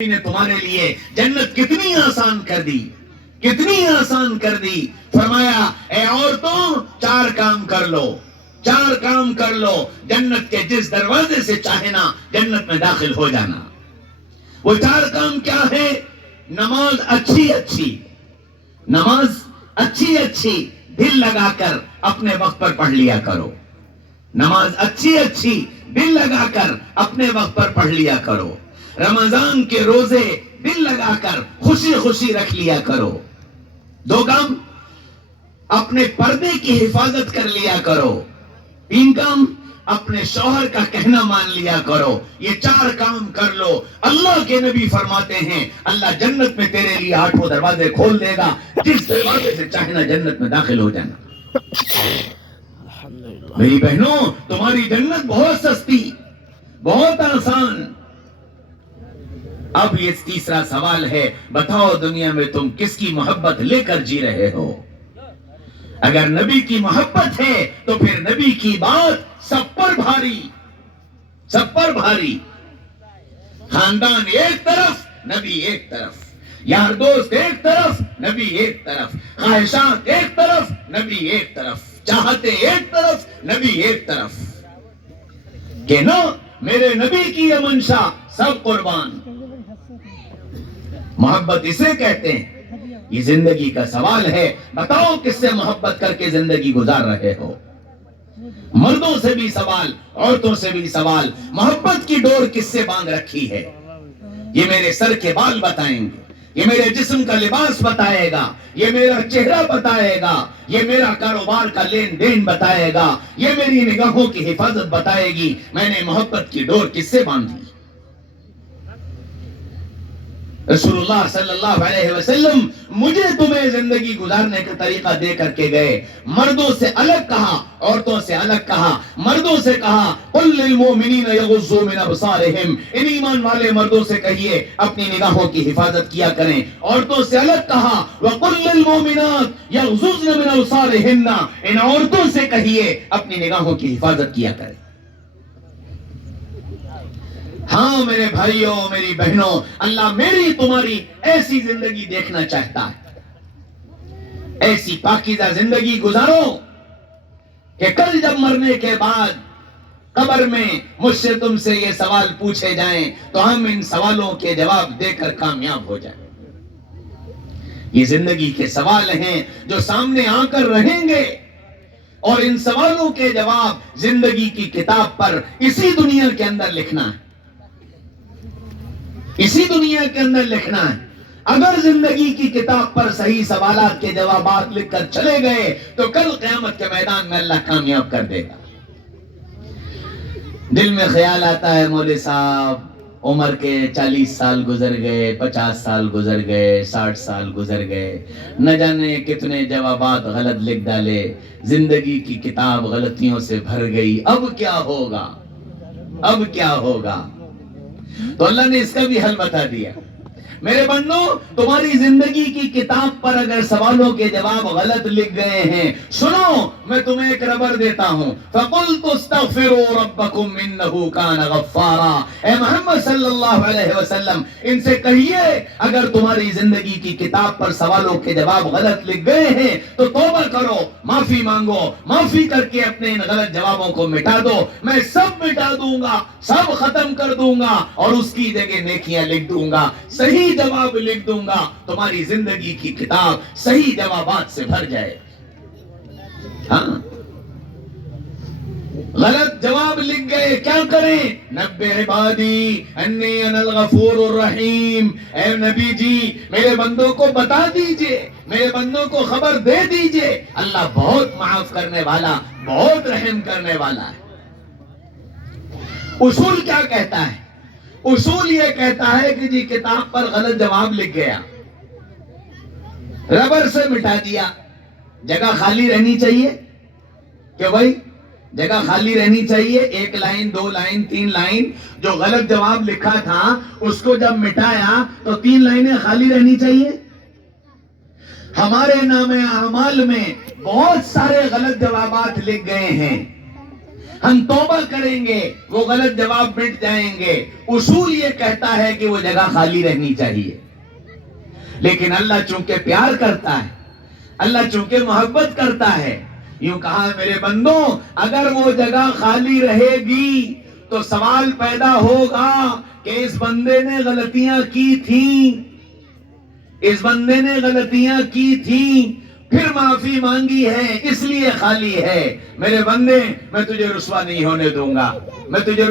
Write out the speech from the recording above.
نے تمہارے لیے جنت کتنی آسان کر دی، کتنی آسان کر دی۔ فرمایا اے عورتوں، چار کام کر لو، چار کام کر لو، جنت کے جس دروازے سے چاہے نا جنت میں داخل ہو جانا۔ وہ چار کام کیا ہے؟ نماز اچھی اچھی، نماز اچھی اچھی دل لگا کر اپنے وقت پر پڑھ لیا کرو، نماز اچھی اچھی دل لگا کر اپنے وقت پر پڑھ لیا کرو۔ رمضان کے روزے دل لگا کر خوشی خوشی رکھ لیا کرو۔ دو کام، اپنے پردے کی حفاظت کر لیا کرو۔ تین کام، اپنے شوہر کا کہنا مان لیا کرو۔ یہ چار کام کر لو، اللہ کے نبی فرماتے ہیں اللہ جنت میں تیرے لیے 8 دروازے کھول دے گا، جس دروازے سے چاہنا جنت میں داخل ہو جانا۔ میری بہنوں، تمہاری جنت بہت سستی، بہت آسان۔ اب یہ تیسرا سوال ہے، بتاؤ دنیا میں تم کس کی محبت لے کر جی رہے ہو؟ اگر نبی کی محبت ہے تو پھر نبی کی بات سب پر بھاری، سب پر بھاری۔ خاندان ایک طرف، نبی ایک طرف، یار دوست ایک طرف، نبی ایک طرف، خواہشات ایک طرف، نبی ایک طرف، چاہتے ایک طرف، نبی ایک طرف۔ کہ نہ میرے نبی کی یہ منشا، سب قربان۔ محبت اسے کہتے ہیں۔ یہ زندگی کا سوال ہے، بتاؤ کس سے محبت کر کے زندگی گزار رہے ہو؟ مردوں سے بھی سوال، عورتوں سے بھی سوال، محبت کی ڈور کس سے باندھ رکھی ہے؟ یہ میرے سر کے بال بتائیں گے، یہ میرے جسم کا لباس بتائے گا، یہ میرا چہرہ بتائے گا، یہ میرا کاروبار کا لین دین بتائے گا، یہ میری نگاہوں کی حفاظت بتائے گی میں نے محبت کی ڈور کس سے باندھی۔ رسول اللہ صلی اللہ علیہ وسلم مجھے تمہیں زندگی گزارنے کا طریقہ دے کر کے گئے۔ مردوں سے الگ کہا، عورتوں سے الگ کہا۔ مردوں سے کہا قل للمؤمنین یغضوا من ابصارہم، ان ایمان والے مردوں سے کہیے اپنی نگاہوں کی حفاظت کیا کریں۔ عورتوں سے الگ کہا وقل للمؤمنات یغضضن من ابصارہن، ان عورتوں سے کہیے اپنی نگاہوں کی حفاظت کیا کریں۔ ہاں میرے بھائیوں، میری بہنوں، اللہ میری تمہاری ایسی زندگی دیکھنا چاہتا ہے، ایسی پاکیزہ زندگی گزارو کہ کل جب مرنے کے بعد قبر میں مجھ سے تم سے یہ سوال پوچھے جائیں تو ہم ان سوالوں کے جواب دے کر کامیاب ہو جائیں۔ یہ زندگی کے سوال ہیں جو سامنے آ کر رہیں گے، اور ان سوالوں کے جواب زندگی کی کتاب پر اسی دنیا کے اندر لکھنا ہے، اسی دنیا کے اندر لکھنا ہے۔ اگر زندگی کی کتاب پر صحیح سوالات کے جوابات لکھ کر چلے گئے تو کل قیامت کے میدان میں اللہ کامیاب کر دے گا۔ دل میں خیال آتا ہے مولوی صاحب عمر کے 40 سال گزر گئے، 50 سال گزر گئے، 60 سال گزر گئے، نہ جانے کتنے جوابات غلط لکھ ڈالے، زندگی کی کتاب غلطیوں سے بھر گئی، اب کیا ہوگا، اب کیا ہوگا؟ تو اللہ نے اس کا بھی حل بتا دیا۔ میرے بندو، تمہاری زندگی کی کتاب پر اگر سوالوں کے جواب غلط لکھ گئے ہیں، سنو میں تمہیں ایک ربر دیتا ہوں، فَقُلْتُ اسْتَغْفِرُوا رَبَّكُمْ إِنَّهُ كَانَ غَفَّارًا۔ اے محمد صلی اللہ علیہ وسلم ان سے کہیے اگر تمہاری زندگی کی کتاب پر سوالوں کے جواب غلط لکھ گئے ہیں تو توبہ کرو، معافی مانگو، معافی کر کے اپنے ان غلط جوابوں کو مٹا دو، میں سب مٹا دوں گا، سب ختم کر دوں گا، اور اس کی جگہ نیکیاں لکھ دوں گا، صحیح جواب لکھ دوں گا، تمہاری زندگی کی کتاب صحیح جوابات سے بھر جائے۔ ہاں، غلط جواب لکھ گئے کیا کریں؟ نبئ عبادی انی انا الغفور الرحیم، اے نبی جی میرے بندوں کو بتا دیجئے، میرے بندوں کو خبر دے دیجئے اللہ بہت معاف کرنے والا، بہت رحم کرنے والا ہے۔ اصول کیا کہتا ہے؟ اصول یہ کہتا ہے کہ جی کتاب پر غلط جواب لکھ گیا، ربر سے مٹا دیا، جگہ خالی رہنی چاہیے کہ بھائی جگہ خالی رہنی چاہیے، 1 لائن 2 لائن 3 لائن جو غلط جواب لکھا تھا اس کو جب مٹایا تو 3 لائنیں خالی رہنی چاہیے۔ ہمارے نام اعمال میں بہت سارے غلط جوابات لکھ گئے ہیں، ہم توبہ کریں گے وہ غلط جواب مٹ جائیں گے. اصول یہ کہتا ہے کہ وہ جگہ خالی رہنی چاہیے. لیکن اللہ چونکہ پیار کرتا ہے, اللہ چونکہ محبت کرتا ہے, یوں کہا میرے بندوں اگر وہ جگہ خالی رہے گی تو سوال پیدا ہوگا کہ اس بندے نے غلطیاں کی تھیں, اس بندے نے غلطیاں کی تھیں, پھر معافی مانگی ہے اس لیے خالی ہے. میرے بندے میں تجھے رسوا نہیں ہونے دوں گا, میں تجھے